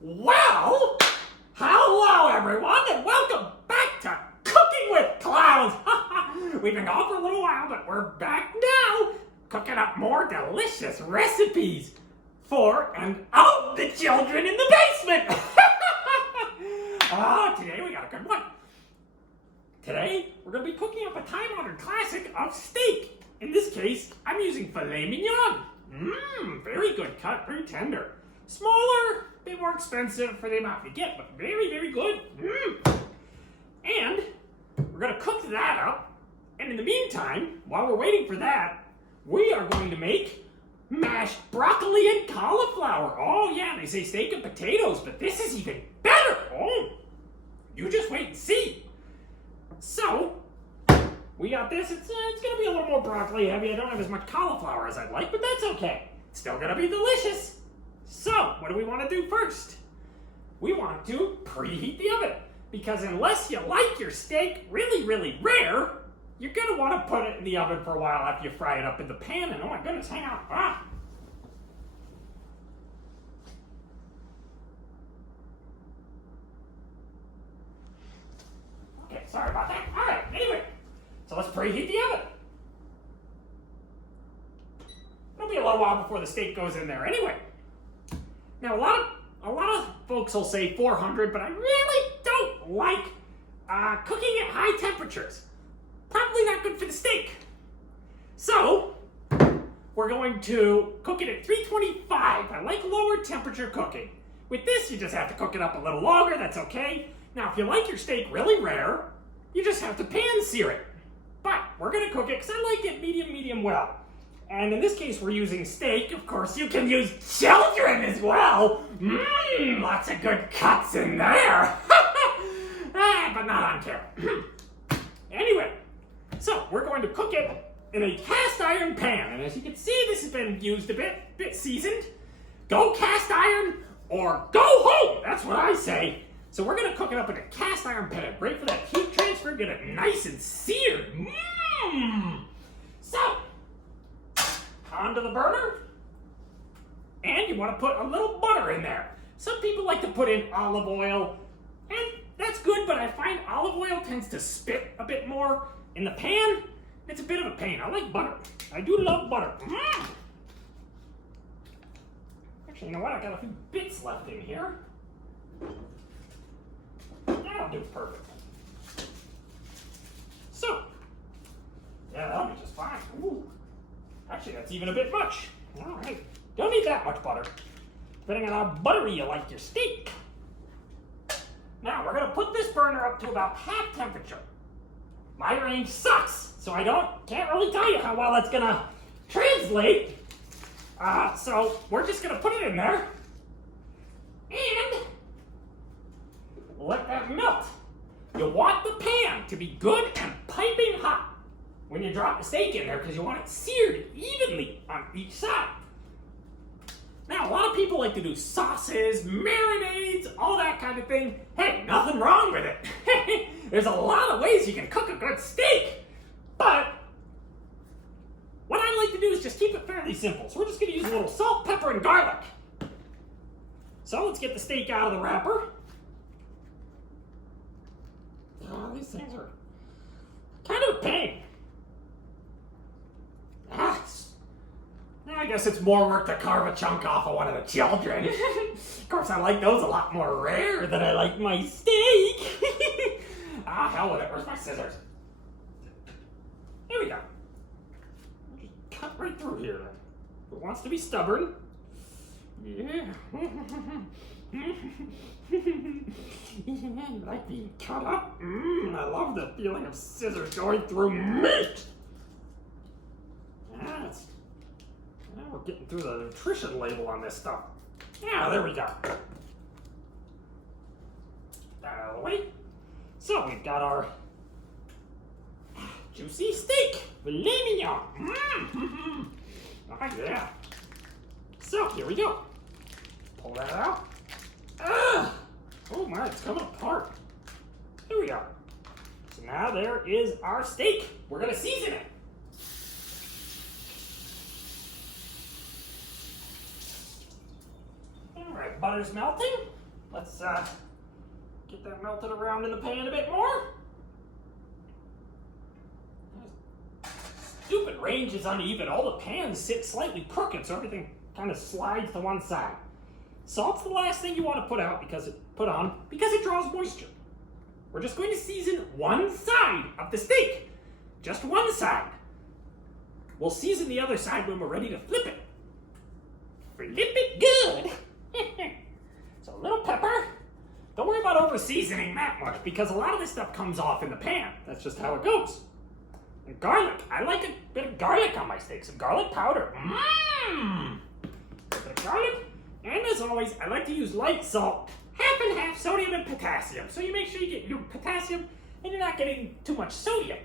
Well, hello everyone, and welcome back to Cooking with Clowns. We've been gone for a little while, but we're back now, cooking up more delicious recipes for and of the children in the basement. Today we got a good one. Today, we're going to be cooking up a time-honored classic of steak. In this case, I'm using filet mignon. Very good cut, very tender. Smaller, a bit more expensive for the amount you get, but very, very good. And we're going to cook that up. And in the meantime, while we're waiting for that, we are going to make mashed broccoli and cauliflower. Oh yeah, they say steak and potatoes, but this is even better. Oh, you just wait and see. So, we got this. It's going to be a little more broccoli heavy. I don't have as much cauliflower as I'd like, but that's okay. It's still going to be delicious. So, what do we want to do first? We want to preheat the oven. Because unless you like your steak really, really rare, you're going to want to put it in the oven for a while after you fry it up in the pan. And oh my goodness, hang on. Okay, sorry about that. All right, anyway. So let's preheat the oven. It'll be a little while before the steak goes in there anyway. Now, a lot of folks will say 400, but I really don't like cooking at high temperatures. Probably not good for the steak. So, we're going to cook it at 325. I like lower temperature cooking. With this, you just have to cook it up a little longer. That's okay. Now, if you like your steak really rare, you just have to pan sear it. But we're going to cook it because I like it medium well. And in this case, we're using steak. Of course, you can use children as well. Lots of good cuts in there. But not on camera. Anyway, so we're going to cook it in a cast iron pan. And as you can see, this has been used a bit seasoned. Go cast iron or go home. That's what I say. So we're going to cook it up in a cast iron pan. Great for that heat transfer. Get it nice and seared. So, onto the burner. And you want to put a little butter in there. Some people like to put in olive oil. And that's good, but I find olive oil tends to spit a bit more in the pan. It's a bit of a pain. I like butter. I do love butter. Actually, you know what? I got a few bits left in here. That'll do perfect. So, yeah, that'll be just fine. Ooh. Actually, that's even a bit much. All right. Don't need that much butter. Depending on how buttery you like your steak. Now, we're going to put this burner up to about half temperature. My range sucks, so can't really tell you how well that's going to translate. So, we're just going to put it in there. And let that melt. You want the pan to be good and piping hot when you drop the steak in there because you want it seared evenly on each side. Now, a lot of people like to do sauces, marinades, all that kind of thing. Hey, nothing wrong with it. There's a lot of ways you can cook a good steak. But what I like to do is just keep it fairly simple. So we're just going to use a little salt, pepper, and garlic. So let's get the steak out of the wrapper. Oh, these things are kind of a pain. I guess it's more work to carve a chunk off of one of the children. Of course, I like those a lot more rare than I like my steak. Hell with it. Where's my scissors? There we go. Just cut right through here. If it wants to be stubborn. Yeah. Like being cut up? I love the feeling of scissors going through meat. Now we're getting through the nutrition label on this stuff. Yeah, there we go. Wait. So we've got our juicy steak, filet mignon. Oh yeah. So here we go. Pull that out. Oh my, it's coming apart. Here we go. So now there is our steak. We're gonna season it. All right, butter's melting. Let's get that melted around in the pan a bit more. Stupid range is uneven. All the pans sit slightly crooked, so everything kind of slides to one side. Salt's the last thing you want to put on because it draws moisture. We're just going to season one side of the steak. Just one side. We'll season the other side when we're ready to flip it. Flip it good. So a little pepper. Don't worry about over seasoning that much because a lot of this stuff comes off in the pan. That's just how it goes. And garlic. I like a bit of garlic on my steak. Some garlic powder. Mmm. A bit of garlic. And as always, I like to use light salt. Half and half sodium and potassium. So you make sure you get your potassium and you're not getting too much sodium.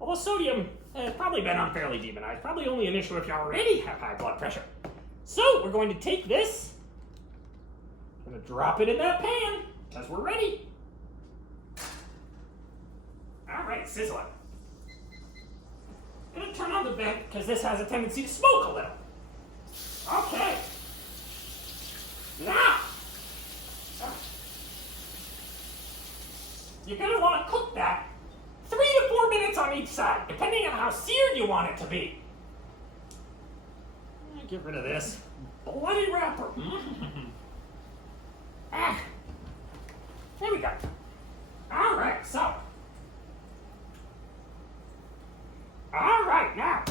Although sodium has probably been unfairly demonized. Probably only an issue if you already have high blood pressure. So we're going to take this. I'm going to drop it in that pan because we're ready. All right, sizzling. I'm going to turn on the vent because this has a tendency to smoke a little. Okay. Now, you're going to want to cook that 3 to 4 minutes on each side, depending on how seared you want it to be. Get rid of this bloody wrapper. There we go. All right, so. All right, now.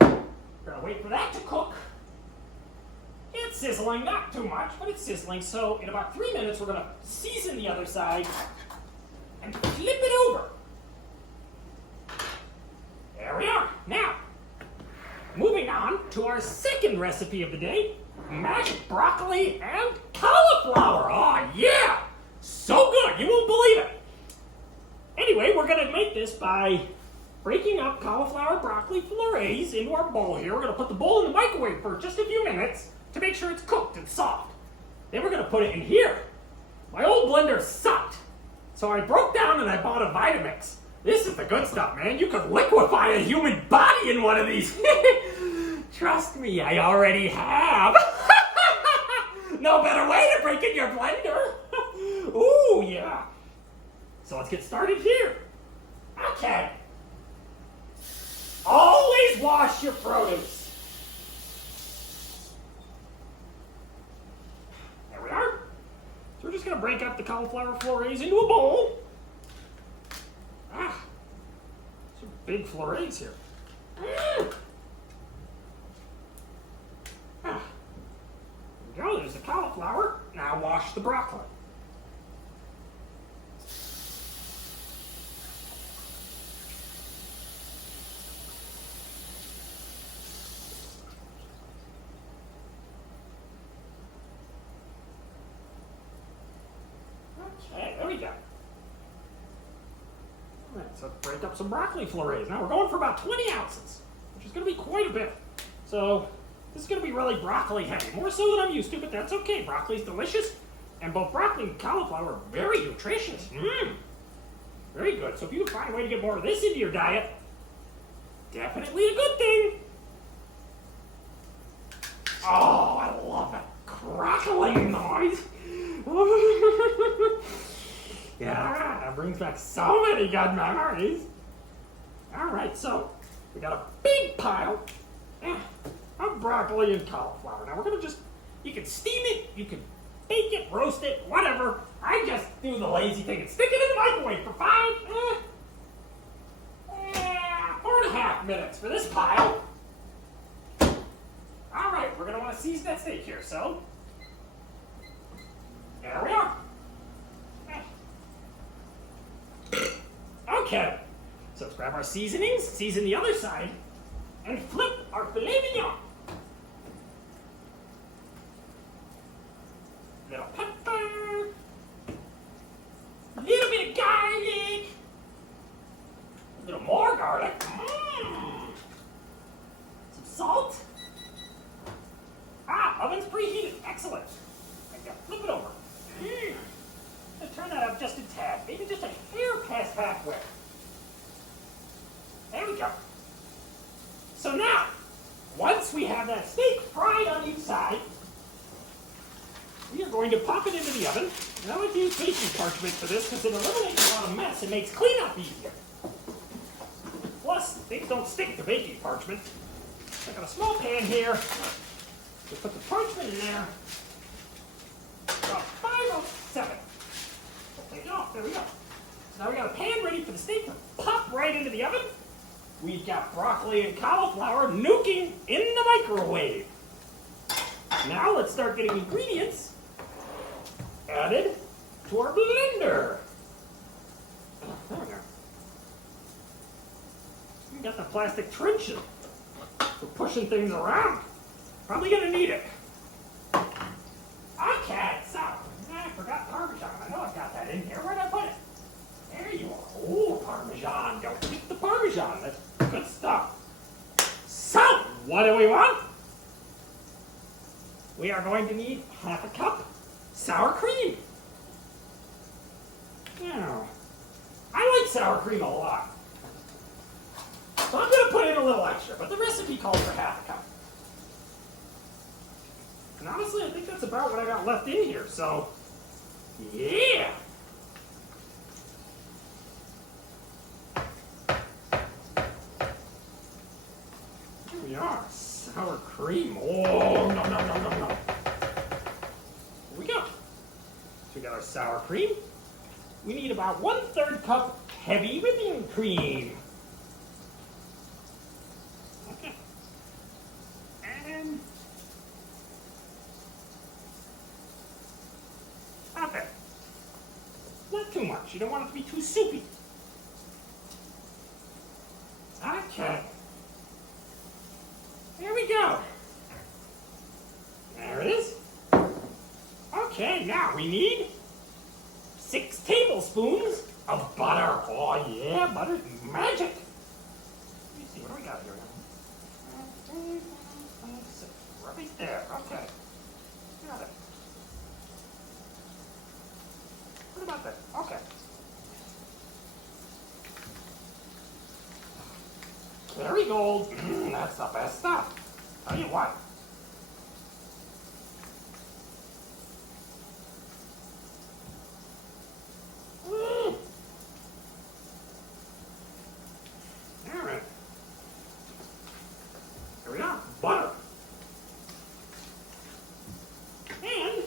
Gonna wait for that to cook. It's sizzling, not too much, but it's sizzling. So in about 3 minutes, we're gonna season the other side and flip it over. There we are. Now, moving on to our second recipe of the day, mashed broccoli and cauliflower. Oh yeah, so good, you won't believe it. Anyway, we're gonna make this by breaking up cauliflower broccoli florets into our bowl here. We're gonna put the bowl in the microwave for just a few minutes to make sure it's cooked and soft. Then we're gonna put it in here. My old blender sucked, so I broke down and I bought a Vitamix. This is the good stuff, man. You could liquefy a human body in one of these. Trust me, I already have. No better way to break in your blender. Ooh, yeah. So let's get started here. Okay. Always wash your produce. There we are. So we're just going to break up the cauliflower florets into a bowl. Some big florets here. There we go, there's the cauliflower. Now wash the broccoli. Okay, there we go. All right, so let's break up some broccoli florets. Now we're going for about 20 ounces, which is going to be quite a bit. So this is going to be really broccoli heavy, more so than I'm used to, but that's okay. Broccoli's delicious, and both broccoli and cauliflower are very nutritious. Very good. So if you can find a way to get more of this into your diet, definitely a good thing. Oh, I love that crackling noise. Yeah, that brings back so many good memories. All right, so we got a big pile of broccoli and cauliflower. Now we're gonna you can steam it, you can bake it, roast it, whatever. I just do the lazy thing and stick it in the microwave for 4.5 minutes for this pile. All right, we're gonna want to season that steak here, so there we are. Okay, so let's grab our seasonings, season the other side, and flip our filet mignon. Little pepper, a little bit of garlic, a little more garlic, some salt. Oven's preheated, excellent. I gotta flip it over. Let's turn that up just a tad, maybe just a hair past halfway. There we go. So now, once we have that steak fried on each side, we are going to pop it into the oven. And I like to use baking parchment for this because it eliminates a lot of mess and makes cleanup easier. Plus, things don't stick to baking parchment. I got a small pan here. We put the parchment in there. About 507. Take it off. There we go. So now we got a pan ready for the steak to pop right into the oven. We've got broccoli and cauliflower nuking in the microwave. Now let's start getting ingredients added to our blender. There we go. We got the plastic trencher for pushing things around. Probably gonna need it. Okay, so I forgot Parmesan. I know I've got that in here. Where'd I put it? There you are. Oh, Parmesan. Don't forget the Parmesan. That's good stuff. So, what do we want? We are going to need half a cup sour cream. Now, I like sour cream a lot. So I'm going to put in a little extra, but the recipe calls for half a cup. And honestly, I think that's about what I got left in here, so yeah. Here we are, sour cream. Oh, no. Here we go. So we got our sour cream. We need about 1/3 cup heavy whipping cream. Okay. And stop it. Not too much. You don't want it to be too soupy. Okay. There we go. There it is. Okay, now we need 6 tablespoons of butter. Oh yeah, butter's magic. Let me see, what do we got here? 6, right there. Okay. Got it. What about that? Okay. Very gold. That's the best stuff. Tell you what. All right. Here we are. Butter. And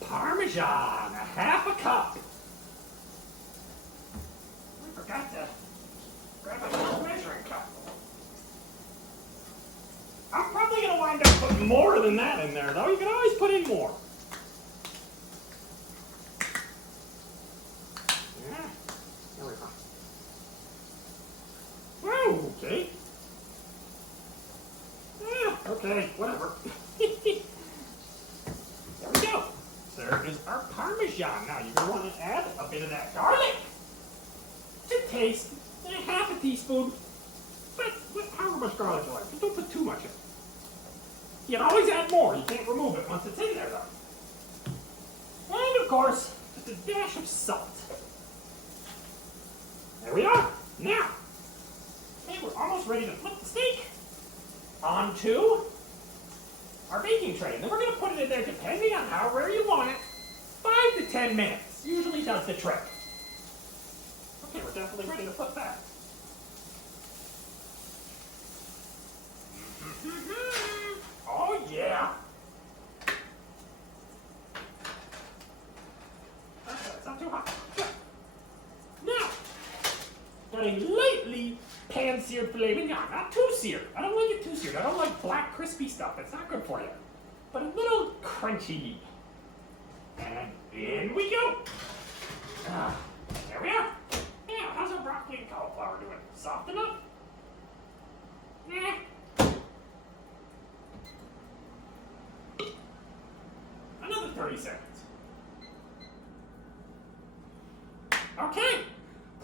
Parmesan, a half a cup. I forgot to grab a measuring cup. I'm probably going to wind up putting more than that in there, though. You can always put in more. Yeah, there we go. Oh, okay. Yeah, okay, whatever. There we go. There is our Parmesan. Now, you're going to want to add a bit of that garlic to taste. Half a teaspoon, but however much garlic you like. But don't put too much in. You can always add more. You can't remove it once it's in there, though. And, of course, just a dash of salt. There we are. Now, okay, we're almost ready to flip the steak onto our baking tray. And then we're going to put it in there, depending on how rare you want it, 5 to 10 minutes. Usually does the trick. Okay, we're definitely ready to flip that. Oh, yeah. That's not too hot. Good. Now, got a lightly pan-seared filet mignon. Not too seared. I don't like it too seared. I don't like black, crispy stuff. It's not good for you. But a little crunchy. And in we go. There we are. Now, how's our broccoli and cauliflower doing? Soft enough? Yeah. Another 30 seconds. Okay.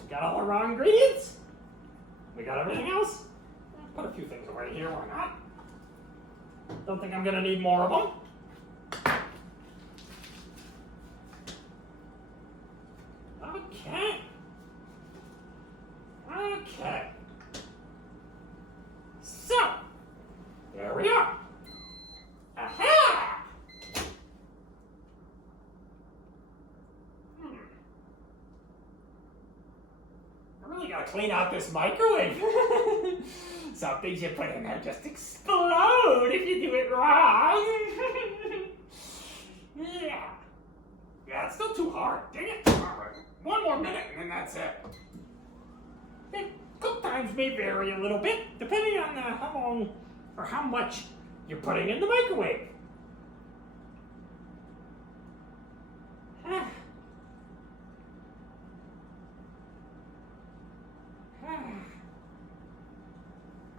We got all our raw ingredients. We got everything else. I'll put a few things away here. Why not? Don't think I'm going to need more of them. Okay. Okay. So, there we are. Aha! clean out this microwave. Some things you put in there just explode if you do it wrong. Yeah. Yeah, it's still too hard. Dang it. All right. One more minute and then that's it. And cook times may vary a little bit depending on how long or how much you're putting in the microwave.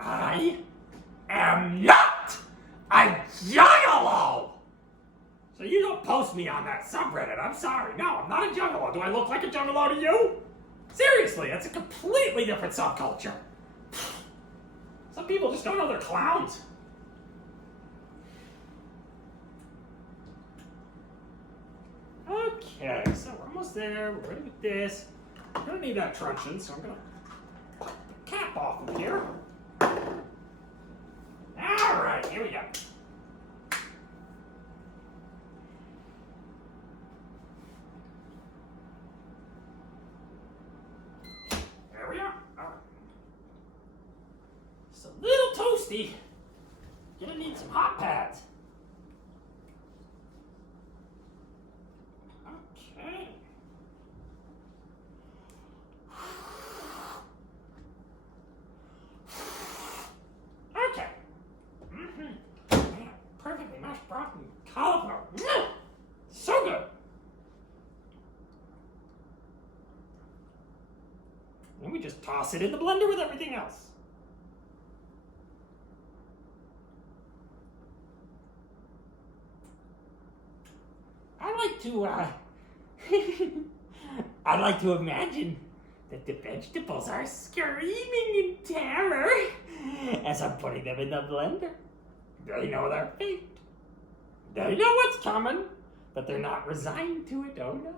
I am not a juggalo! So you don't post me on that subreddit. I'm sorry. No, I'm not a juggalo. Do I look like a juggalo to you? Seriously, that's a completely different subculture. Some people just don't know they're clowns. Okay, so we're almost there. We're ready with this. I'm gonna need that truncheon, so I'm gonna put the cap off of here. All right, here we go. There we are. All right. It's a little toasty. Gonna need some hot pads. Okay. Okay. Man, perfectly mashed broccoli and cauliflower. So good. And we just toss it in the blender with everything else. I'd like to imagine that the vegetables are screaming in terror as I'm putting them in the blender. They know their fate. They know what's coming, but they're not resigned to it. Oh no.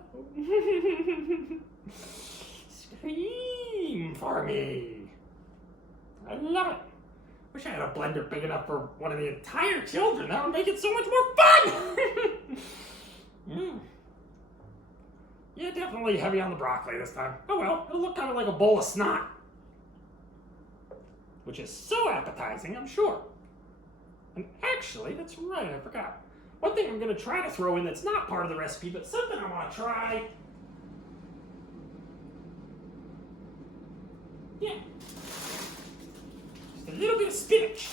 Scream for me. I love it. Wish I had a blender big enough for one of the entire children. That would make it so much more fun. Yeah, definitely heavy on the broccoli this time. Oh well, it'll look kind of like a bowl of snot. Which is so appetizing, I'm sure. And actually, that's right, I forgot. One thing I'm going to try to throw in that's not part of the recipe, but something I want to try. Yeah. Just a little bit of spinach.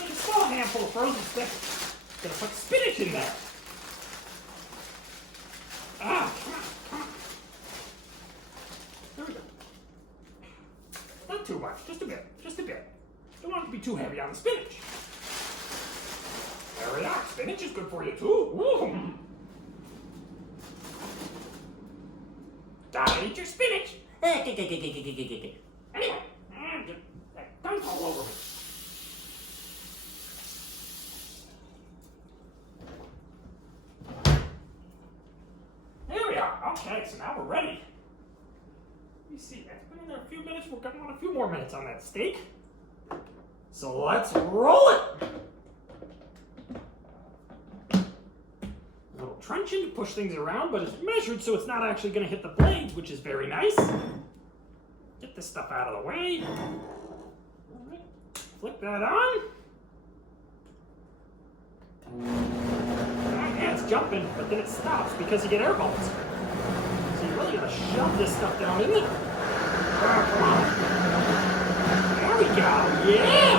Like a small handful of frozen spinach. Gonna put spinach in there. Ah, come on, come on. There we go. Not too much, just a bit, just a bit. Don't want it to be too heavy on the spinach. There we are. Spinach is good for you too. Ooh. Gotta eat your spinach. Anyway, don't all over me. There we are. Okay, so now we're ready. Let me see. That's been in there a few minutes. We're going to want a few more minutes on that steak. So let's roll it. A little truncheon to push things around, but it's measured so it's not actually going to hit the blades, which is very nice. Get this stuff out of the way. All right. Flip that on. Yeah, it's jumping, but then it stops because you get air bubbles. So you really got to shove this stuff down in there. Oh, come on. There we go. Yeah!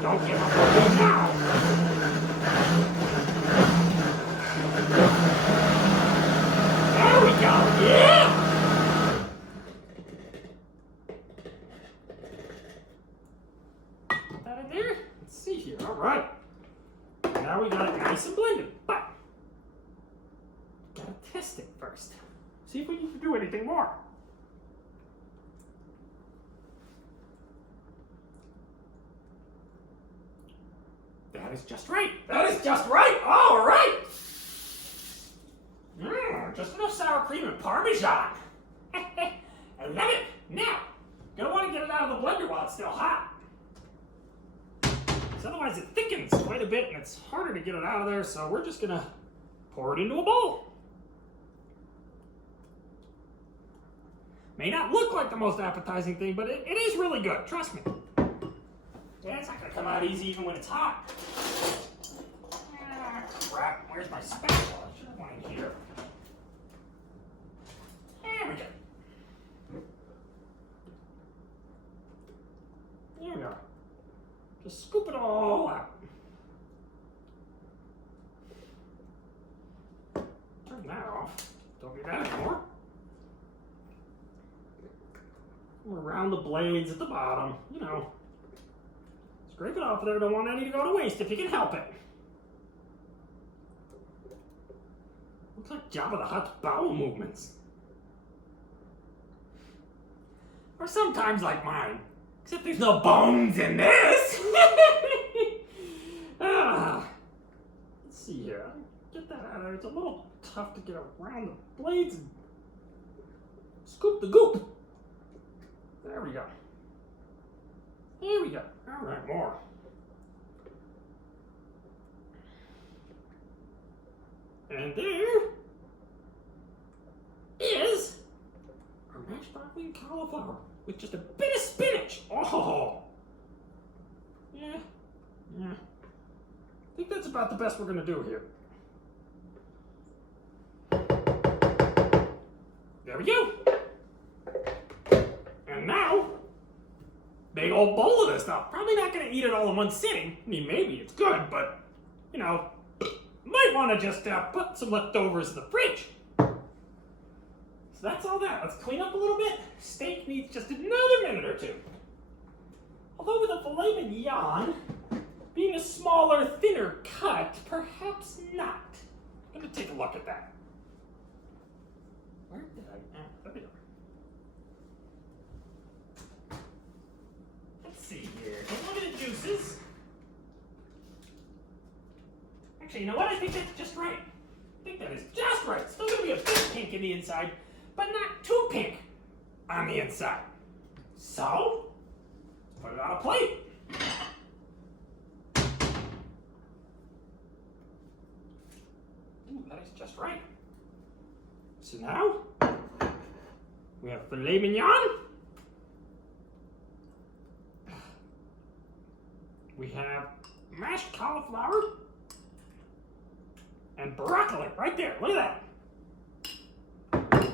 Don't give up on me now. There we go. Yeah! Put that in there. Let's see here. All right. Now we got it nice and blended, but gotta test it first. See if we need to do anything more. That is just right. That is just right. All right. Just enough sour cream and Parmesan. I love it. Now, gonna want to get it out of the blender while it's still hot. because otherwise it thickens quite a bit and it's harder to get it out of there, so we're just gonna pour it into a bowl. May not look like the most appetizing thing, but it is really good, trust me. Yeah, it's not gonna come out easy even when it's hot. Ah, crap, where's my spatula? I should have one in here. There we go. There we go. Just scoop it all out. Turn that off. Don't need that anymore. Around the blades at the bottom, you know. Scrape it off of there. Don't want any to go to waste if you can help it. Looks like Jabba the Hutt's bowel movements. Or sometimes like mine. Except there's no bones in this. Let's see here. Get that out of there. It's a little tough to get around the blades and scoop the goop. There we go. There we go. All right, more. And there is our mashed broccoli and cauliflower with just a bit of spinach. Oh, yeah. I think that's about the best we're gonna do here. There we go. And now, big old bowl of this stuff. Probably not gonna eat it all in one sitting. I mean, maybe it's good, but, you know, might wanna just put some leftovers in the fridge. So that's all that. Let's clean up a little bit. Steak needs just another minute or two. Although with a filet mignon, being a smaller, thinner cut, perhaps not. I'm gonna take a look at that. Where did I, there we go. Let's see here. Look at the juices. Actually, you know what? I think that's just right. I think that is just right. Still gonna be a bit pink in the inside, but not too pink on the inside. So, put it on a plate. Ooh, that is just right. So now, we have filet mignon. We have mashed cauliflower and broccoli right there. Look at that.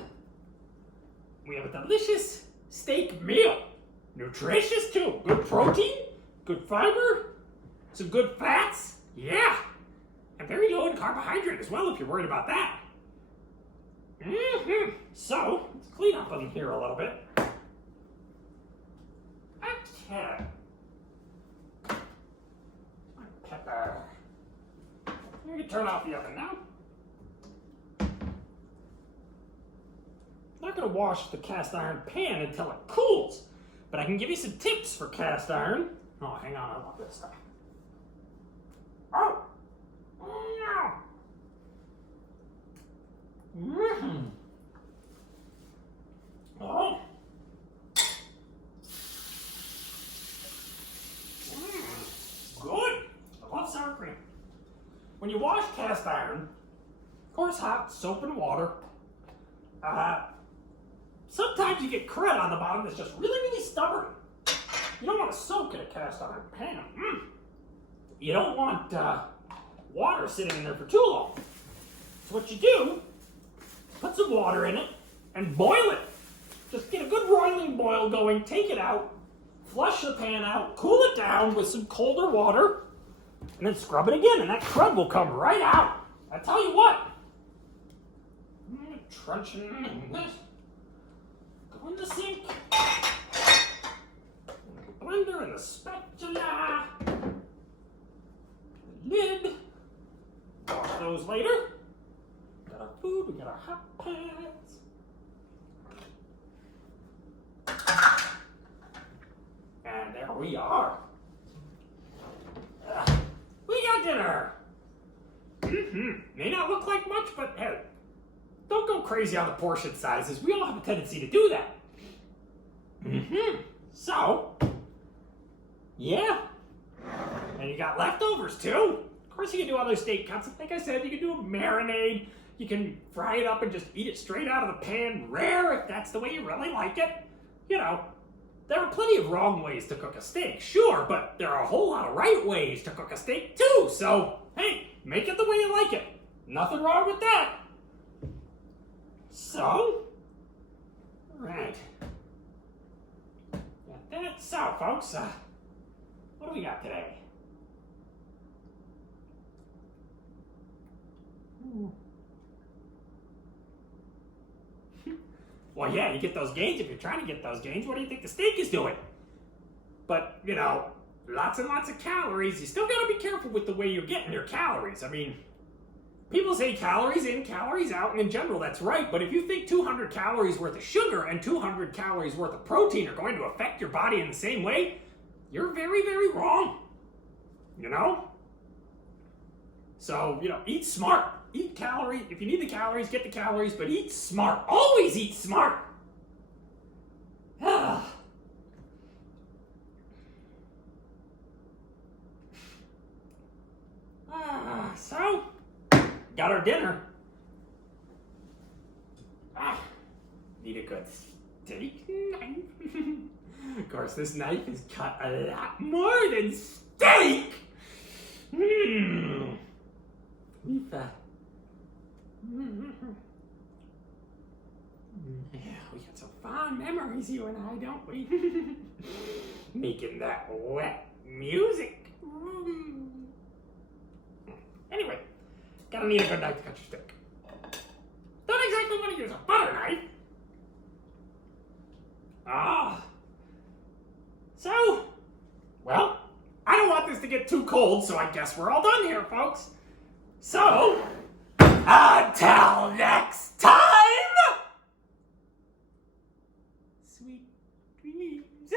We have a delicious steak meal. Nutritious too. Good protein, good fiber, some good fats. Yeah. And very low in carbohydrate as well if you're worried about that. So, let's clean up on here a little bit. Okay. Pepper. We can turn off the oven now. Not going to wash the cast iron pan until it cools, but I can give you some tips for cast iron. Oh, hang on, I love this stuff. Oh! No! Oh! Good! I love sour cream. When you wash cast iron, of course hot soap and water, sometimes you get crud on the bottom that's just really, really stubborn. You don't want to soak in a cast iron pan. You don't want water sitting in there for too long. So what you do, put some water in it and boil it. Just get a good roiling boil going, take it out, flush the pan out, cool it down with some colder water, and then scrub it again, and that crud will come right out. I tell you what. Truncheon in this. Go in the sink. The blender and the spatula. The lid. Wash those later. Got our food, we got our hot pans. And there we are. We got dinner. May not look like much, but hey, don't go crazy on the portion sizes. We all have a tendency to do that. So, yeah. And you got leftovers too. Of course, you can do other steak cuts. Like I said, you can do a marinade. You can fry it up and just eat it straight out of the pan, rare if that's the way you really like it. You know, there are plenty of wrong ways to cook a steak, sure, but there are a whole lot of right ways to cook a steak too. So, hey, make it the way you like it. Nothing wrong with that. So, right. So, folks, what do we got today? Well, yeah, you get those gains if you're trying to get those gains. What do you think the steak is doing? But, you know, lots and lots of calories. You still got to be careful with the way you're getting your calories. I mean, people say calories in, calories out, and in general, that's right. But if you think 200 calories worth of sugar and 200 calories worth of protein are going to affect your body in the same way, you're very, very wrong. You know? So, you know, eat smart. Eat calories. If you need the calories, get the calories, but eat smart. Always eat smart. So, got our dinner. Need a good steak knife. Of course, this knife is cut a lot more than steak. Yeah, we got some fond memories, you and I, don't we? Making that wet music. Anyway, gotta need a good knife to cut your steak. Don't exactly want to use a butter knife. So, well, I don't want this to get too cold, so I guess we're all done here, folks. So, until next time, sweet dreams.